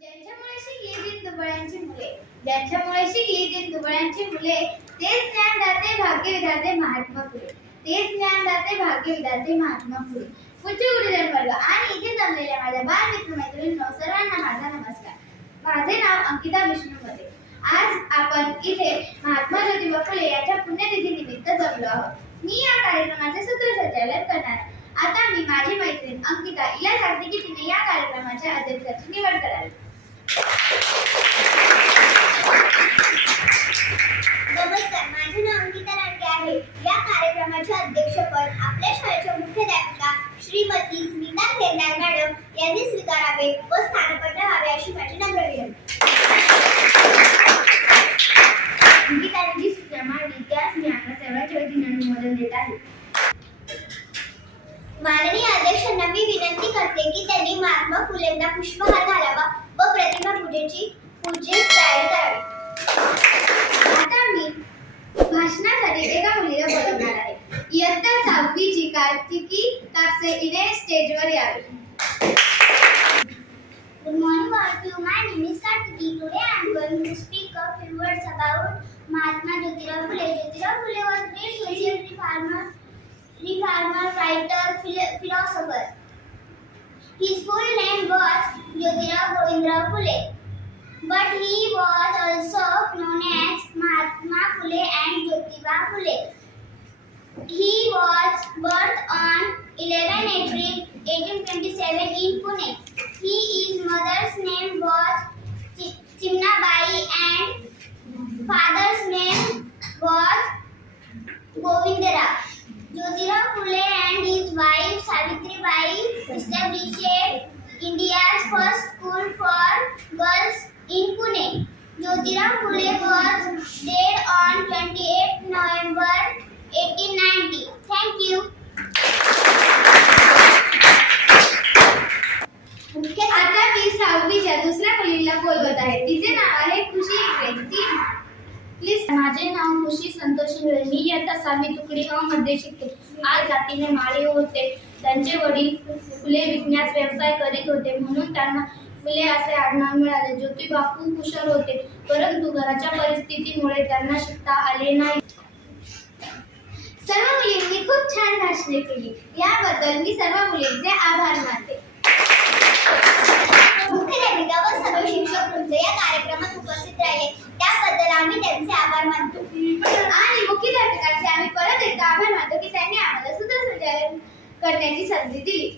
ज्यांच्यामुळे शिकली दीनदुबळ्यांची मुले ज्यांच्यामुळे शिकली मुले तेच ज्ञानदाते भाग्य विधाते महात्मा फुले. तेच ज्ञानदाते भाग्य विधाते महात्मा फुले. पुढचे गुरुजन वर्ग आणि इथे जमलेल्या माझ्या बाल मित्र मैत्रिणींनो सर्वांना माझा नमस्कार. माझे नाव अंकिता विष्णू मध्ये आज आपण इथे महात्मा ज्योतिबा फुले यांच्या पुण्यतिथी निमित्त जमलो आहोत. मी या कार्यक्रमाचे सूत्रसंचालन करणार आहे. आता मी माझी मैत्रीण अंकिता हिला सांगते की तिने या कार्यक्रमाच्या अध्यक्षाची निवड करावी. नमस्कार माझे नाव अंकिता लांडगे आहे. या कार्यक्रमाचे अध्यक्षपद आपल्या शाळेच्या मुख्याध्यापिका श्रीमती स्मिता खेरनार मॅडम यांनी स्वीकारावे व स्थानपन्न व्हावे अशी माझी नम्र विनंती. अंकिताने जी सूचना मांडली त्यास मी आपल्या सर्वांच्या वतीने अनुमोदन देत आहे माननीय अध्यक्षांना मी विनंती करते की त्यांनी महात्मा फुलेंना पुष्पहार प्रतिमा पूजेची पूजेस तयारी करावी आता मी भाषणासाठी एका मुलीला बोलवणार आहे इयत्ता सहावीची कार्तिकी कापसे इने स्टेजवर यावी Good morning all of you. My name is Kartiki. Today I am going to speak a few words about Mahatma Jyotirao Phule. Jyotirao Phule was a great social reformer, reformer, writer, philosopher. His full name was Jyotirao Govindra Phule. But he was also known as Mahatma Phule and Jyotiba Phule. He was birthed on 11 April 1827 in Pune. He, his mother's name was Chi- Chimnabai and father's name was Govindara. Jyotirao Phule was dead on 28 November 1890. Thank you. आता मी सहावीच्या दुसऱ्या मुलीला बोलवत आहे तिचे नाव आहे खुशी इंगळे ती please माझे नाव खुशी संतोष इंगळे. मी इयत्ता सहावी तुकडी अ मध्ये शिकते. आज जातीने माळे होते. त्यांचे वडील फुले विकण्यास व्यवसाय करीत होते. म्हणून त्यांना फुले असे आडनाव मिळाले. ज्योतिबा खूप हुशार होते परंतु घराच्या परिस्थितीमुळे त्यांना शिकता आले नाही. सर्व मुलींनी खूप छान भाषणे केली. याबद्दल मी सर्व मुलींचे आभार मानते. मुख्याध्यापिका व सर्व शिक्षक वृंद या कार्यक्रमात उपस्थित राहिले. त्याबद्दल आम्ही त्यांचे आभार मानतो. आणि मुख्याध्यापकांचे आम्ही परत एकदा आभार मानतो की त्यांनी आम्हाला सूत्रसंचालन करण्याची संधी दिली.